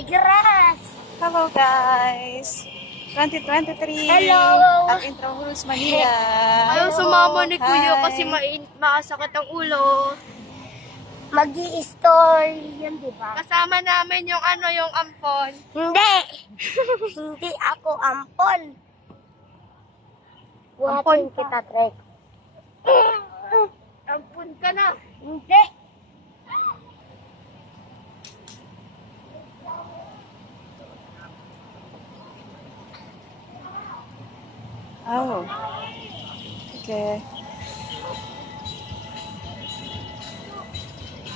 Tigras! Hello guys! 2023! Hello! At Intramuros, Manila! Ayaw sumama ni Kuya kasi makasakit ang ulo. Mag-i-story yun, di ba? Kasama namin yung yung ampon. Hindi! Hindi ako ampon. Buhatin kita, Trek. Ampon ka na. Hindi! Oh. Okay.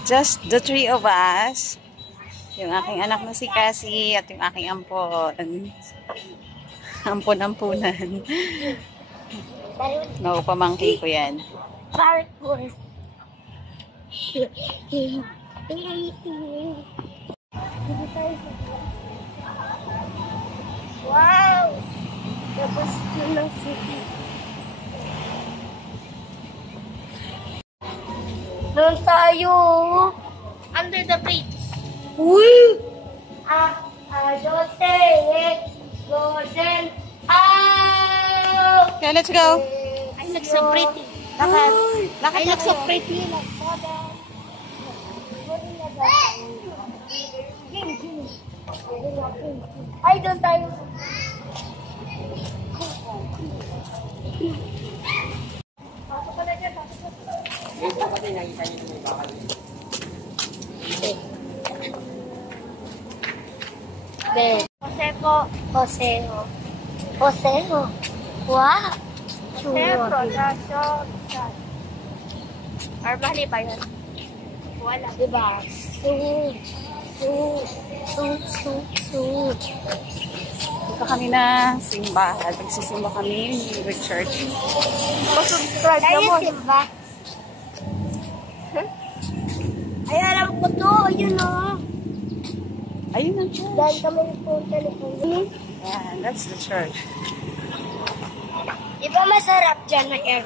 Just the three of us. Yung aking anak na si Cassie at yung aking ampon. Ampon-ampunan. Pamangkin ko yan. Parkour. Wow! Tapos na ng city. Doon tayo. Under the bridge. Uy! Don't say it. Golden. Okay, let's go. I look so pretty. Lakad. Lakad I look so pretty. Ay, doon tayo. Jose po. Joseo. Joseo. Wow. Jose Production. Or mali ba yun? Wala. Diba? Sud. Dito kami na simbahan. Magsisimba kami with church. Subscribe Tayo naman. simba. Ay, alam ko to. Ayun o. Ayun ang church. Dahil kami nagpunta ni Kuya. Yeah, that's the church. Di ba masarap dyan na air?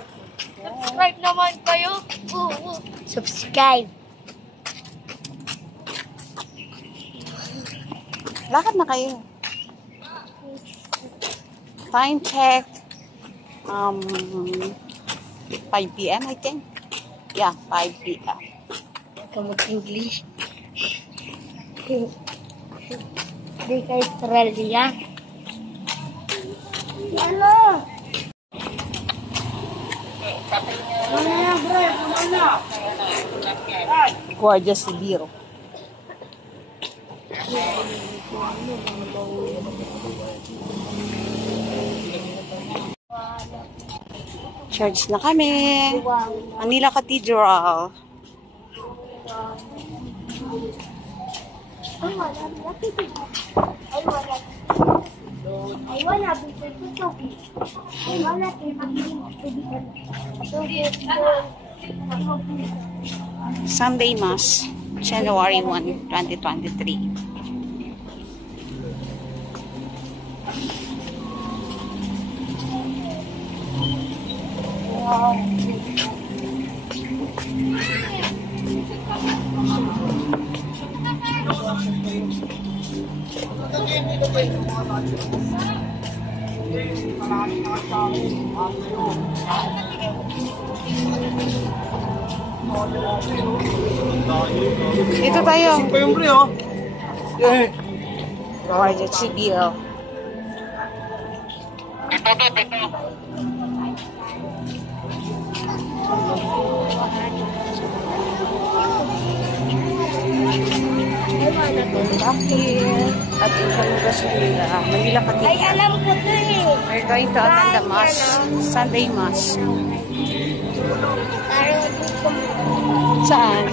Subscribe naman kayo. Subscribe. Lakad na kayo. Time check. 5 p.m. I think. Yeah, 5 p.m. English. Di ka Australia. Ano? Guardia Civil. Church na kami. Manila Cathedral. Ay, wala. Sunday Mass, January 1, 2023. Ito tayo. Guardia Civil. At Intramuros, Manila Cathedral. Ay, alam ko to eh. We're going to attend the Mass, Sunday Mass. Saan?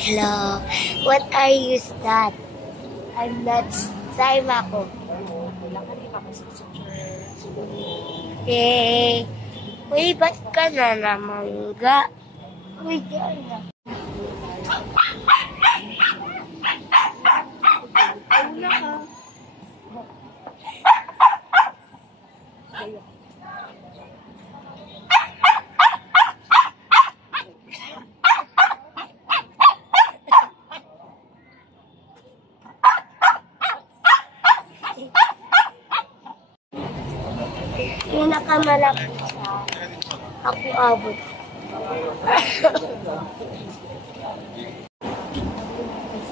Hello. What are you that? I'm not time ako. Eh, uy, ba't ka na naman ga? Uy, dyan na. pinakamalaki siya. Ako abot.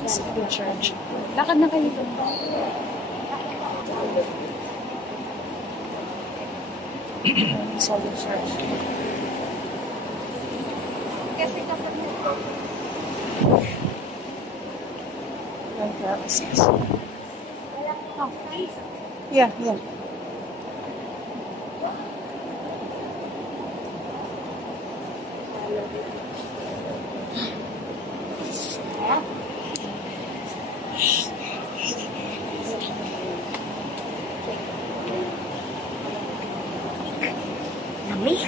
Sa church. Lakad na kayo doon. Sa church. Kasi kapag Yeah, yeah. Lamig.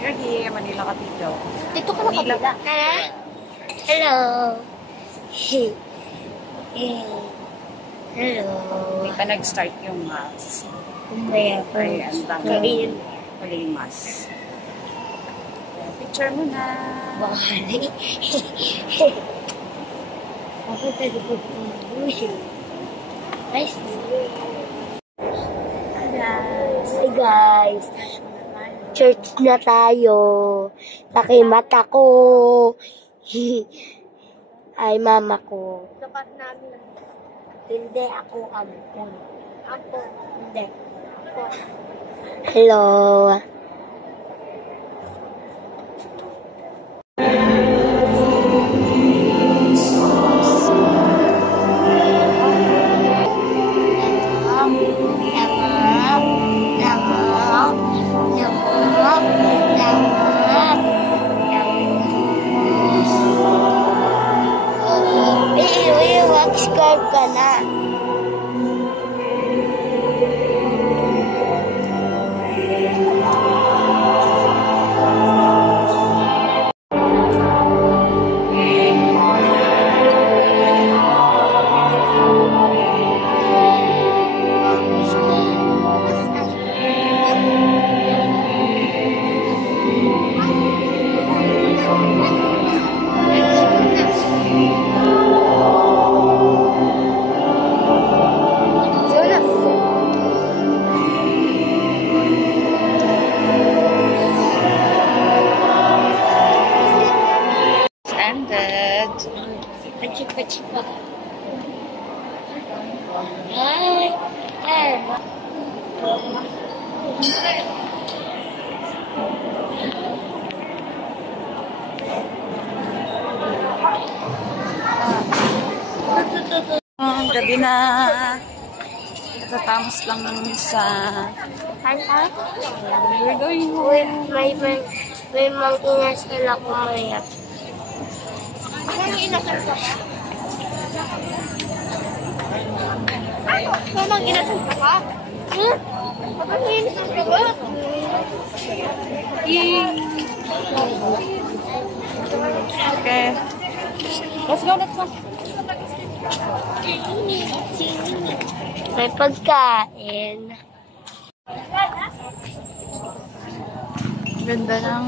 You're here, Manila ka dito. Dito ka na kabila. Ha? Hello. Hey. Hello. Hindi pa nag-start yung mass. Kumaya pa. Ay, ang dami. Huling mass. Picture mo na. Bakali. Ako pwede po pumuwi. Nice. Hi guys. Church na tayo. Laki mata ko. Ay mama ko. dapat namin Hindi ako ampon. ampon. Hindi. Hello. Subscribe ka na. Ended. Pachipa. Ay. Ay. Gabi na. Natatamos lang ng misa. We're going home. May mang-inasal ako maya. Anong inasal ka ba? Mamang inasal ka ba? Anong inasal ka ba? Okay. Let's go. May pagkain. Ganda ng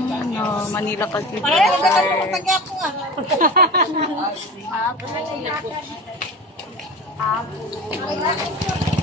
Manila Cathedral. Apo.